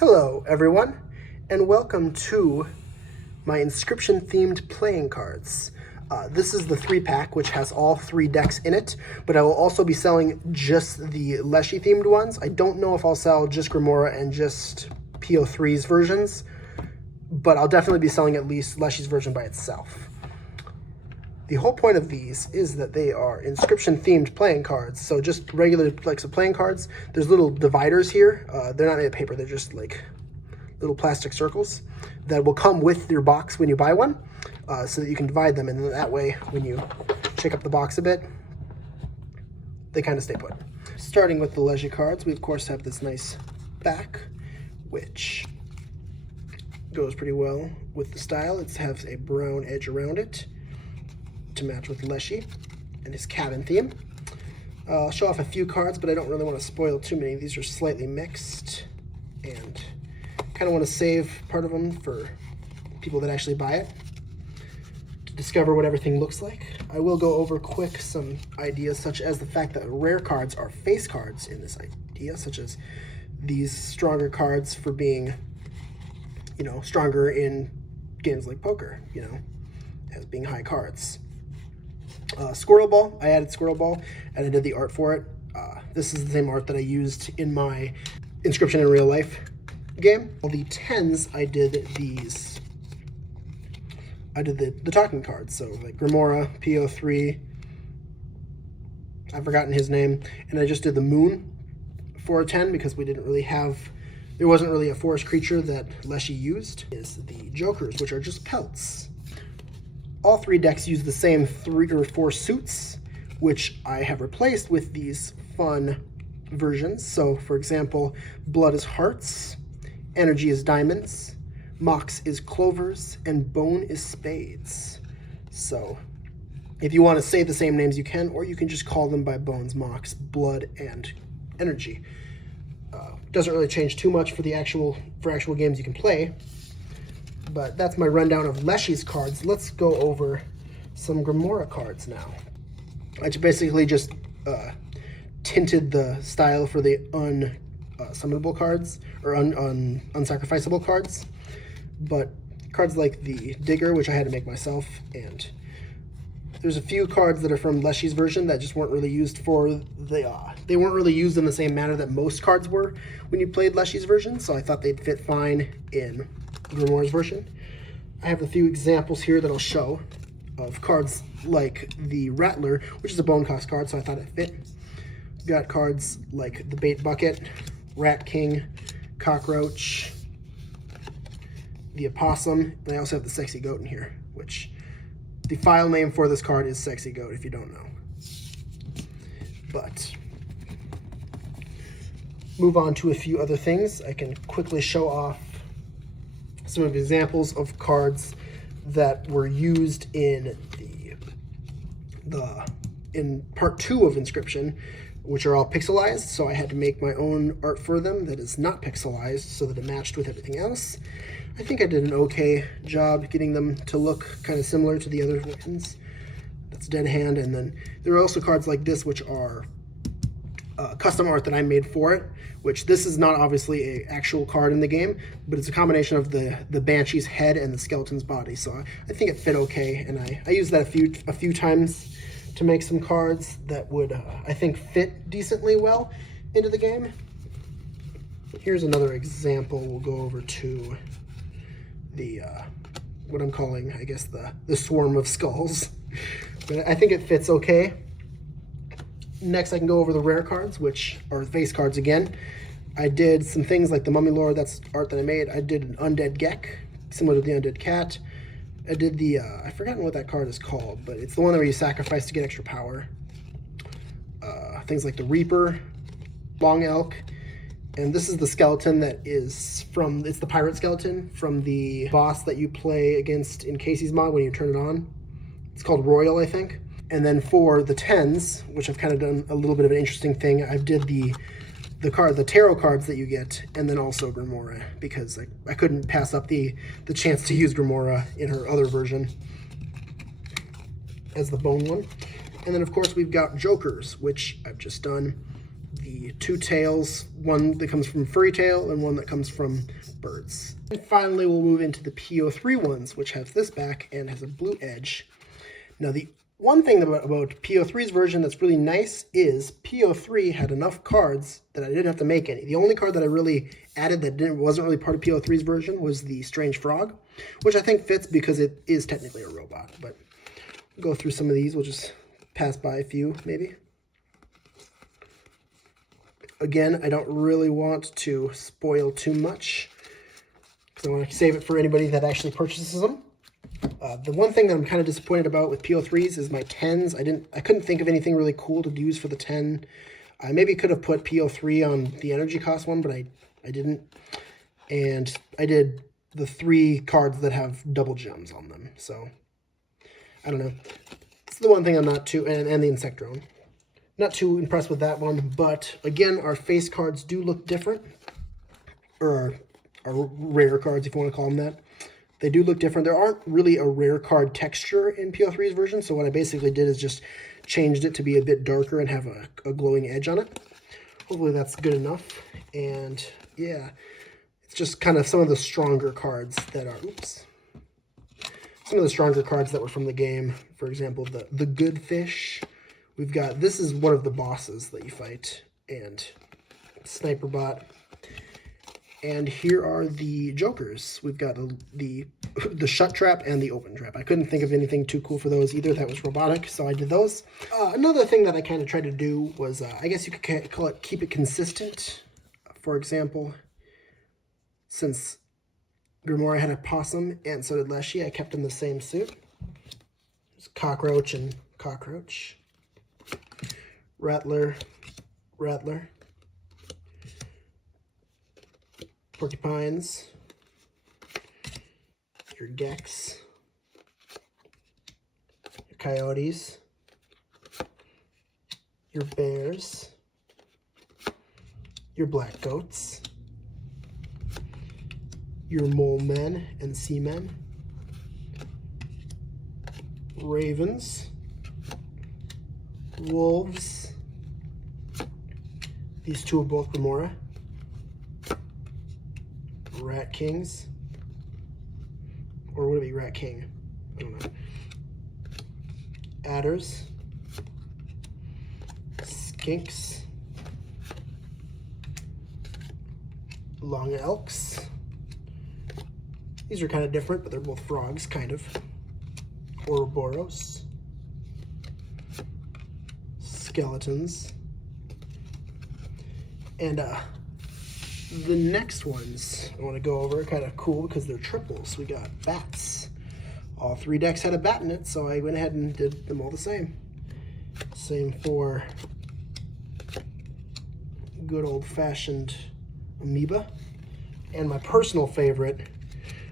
Hello everyone, and welcome to my Inscryption themed playing cards. This is the 3-pack, which has all 3 decks in it, but I will also be selling just the Leshy themed ones. I don't know if I'll sell just Grimora and just PO3's versions, but I'll definitely be selling at least Leshy's version by itself. The whole point of these is that they are Inscryption themed playing cards, so just regular like playing cards. There's little dividers here. They're not made of paper, they're just like little plastic circles that will come with your box when you buy one, so that you can divide them, and then that way when you shake up the box a bit, they kind of stay put. Starting with the Leshy cards, we of course have this nice back, which goes pretty well with the style. It has a brown edge around it to match with Leshy and his cabin theme. I'll show off a few cards, but I don't really want to spoil too many. These are slightly mixed, and kind of want to save part of them for people that actually buy it to discover what everything looks like. I will go over quick some ideas, such as the fact that rare cards are face cards in this idea, such as these stronger cards for being, stronger in games like poker, as being high cards. Squirrel Ball, I added Squirrel Ball, and I did the art for it. This is the same art that I used in my Inscryption in Real Life game. All the 10s, I did these. I did the talking cards, so like Grimora, PO3, I've forgotten his name, and I just did the Moon for a 10 because we didn't really have, there wasn't really a forest creature that Leshy used. Is the Jokers, which are just pelts. All 3 decks use the same 3 or 4 suits, which I have replaced with these fun versions. So, for example, Blood is Hearts, Energy is Diamonds, Mox is Clovers, and Bone is Spades. So, if you want to say the same names, you can, or you can just call them by Bones, Mox, Blood, and Energy. Doesn't really change too much for actual games you can play. But that's my rundown of Leshy's cards. Let's go over some Grimora cards now. I basically just tinted the style for the unsummonable cards, or unsacrificeable cards. But cards like the Digger, which I had to make myself, and there's a few cards that are from Leshy's version that just weren't really used for they weren't really used in the same manner that most cards were when you played Leshy's version, so I thought they'd fit fine in Grimora's version. I have a few examples here that I'll show of cards like the Rattler, which is a bone cost card, so I thought it fit. We've got cards like the Bait Bucket, Rat King, Cockroach, the Opossum, and I also have the Sexy Goat in here, which the file name for this card is Sexy Goat if you don't know. But move on to a few other things. I can quickly show off some of the examples of cards that were used in in part 2 of Inscryption, which are all pixelized, so I had to make my own art for them that is not pixelized so that it matched with everything else. I think I did an okay job getting them to look kind of similar to the other ones. That's Dead Hand, and then there are also cards like this, which are custom art that I made for it, which this is not obviously an actual card in the game, but it's a combination of the Banshee's head and the skeleton's body, so I think it fit okay, and I used that a few times to make some cards that would, I think, fit decently well into the game. Here's another example. We'll go over to the, what I'm calling, I guess, the Swarm of Skulls, but I think it fits okay. Next, I can go over the rare cards, which are face cards again. I did some things like the Mummy Lord, that's art that I made. I did an Undead Gek, similar to the Undead Cat. I did the, I've forgotten what that card is called, but it's the one where you sacrifice to get extra power. Things like the Reaper, Long Elk, and this is the skeleton that is from, it's the pirate skeleton from the boss that you play against in Casey's mod when you turn it on. It's called Royal, I think. And then for the 10s, which I've kind of done a little bit of an interesting thing, I did the tarot cards that you get, and then also Grimora, because I couldn't pass up the chance to use Grimora in her other version as the bone one. And then of course we've got Jokers, which I've just done the two tails, one that comes from Furry Tail and one that comes from Birds. And finally, we'll move into the PO3 ones, which has this back and has a blue edge. Now, the one thing about PO3's version that's really nice is PO3 had enough cards that I didn't have to make any. The only card that I really added that wasn't really part of PO3's version was the Strange Frog, which I think fits because it is technically a robot. But we'll go through some of these. We'll just pass by a few, maybe. Again, I don't really want to spoil too much because I want to save it for anybody that actually purchases them. The one thing that I'm kind of disappointed about with PO3s is my 10s. I couldn't think of anything really cool to use for the 10. I maybe could have put PO3 on the energy cost one, but I didn't. And I did the 3 cards that have double gems on them. So, I don't know. It's the one thing I'm not too, and the Inscryption. Not too impressed with that one, but again, our face cards do look different. Or our rare cards, if you want to call them that. They do look different. There aren't really a rare card texture in PO3's version, so what I basically did is just changed it to be a bit darker and have a glowing edge on it. Hopefully that's good enough. And yeah, it's just kind of some of the stronger cards that are, some of the stronger cards that were from the game. For example, the Good Fish. We've got, this is one of the bosses that you fight, and Sniper Bot. And here are the Jokers. We've got the Shut Trap and the Open Trap. I couldn't think of anything too cool for those either that was robotic, so I did those. Another thing that I kind of tried to do was, I guess you could call it keep it consistent. For example, since Grimoire had a possum and so did Leshy, I kept in the same suit. There's Cockroach and Cockroach. Rattler, Rattler. Porcupines, your Gex, your Coyotes, your Bears, your Black Goats, your Mole Men and Seamen, Ravens, Wolves, these two are both Remora, Rat Kings, or would it be Rat King? I don't know. Adders, Skinks, Long Elks. These are kind of different, but they're both frogs, kind of. Ouroboros, Skeletons, and the next ones I want to go over are kind of cool because they're triples. We got bats. All 3 decks had a bat in it, so I went ahead and did them all the same. Same for good old-fashioned amoeba. And my personal favorite,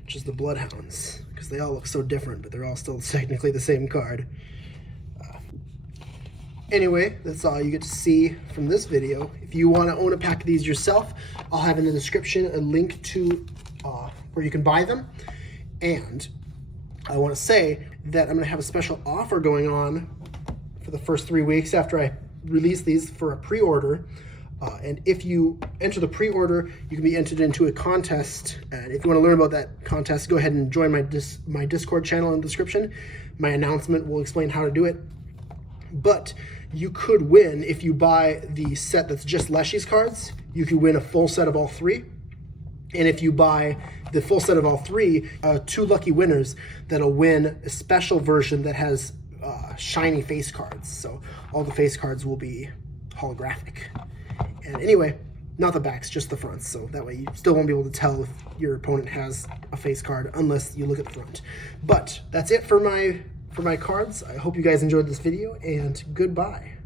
which is the Bloodhounds, because they all look so different, but they're all still technically the same card. Anyway, that's all you get to see from this video. If you want to own a pack of these yourself, I'll have in the description a link to where you can buy them. And I want to say that I'm going to have a special offer going on for the first 3 weeks after I release these for a pre-order. And if you enter the pre-order, you can be entered into a contest. And if you want to learn about that contest, go ahead and join my Discord channel in the description. My announcement will explain how to do it. But you could win if you buy the set that's just Leshy's cards. You could win a full set of all 3. And if you buy the full set of all 3, 2 lucky winners that'll win a special version that has shiny face cards. So all the face cards will be holographic. And anyway, not the backs, just the fronts. So that way you still won't be able to tell if your opponent has a face card unless you look at the front. But that's it for my cards. I hope you guys enjoyed this video, and goodbye.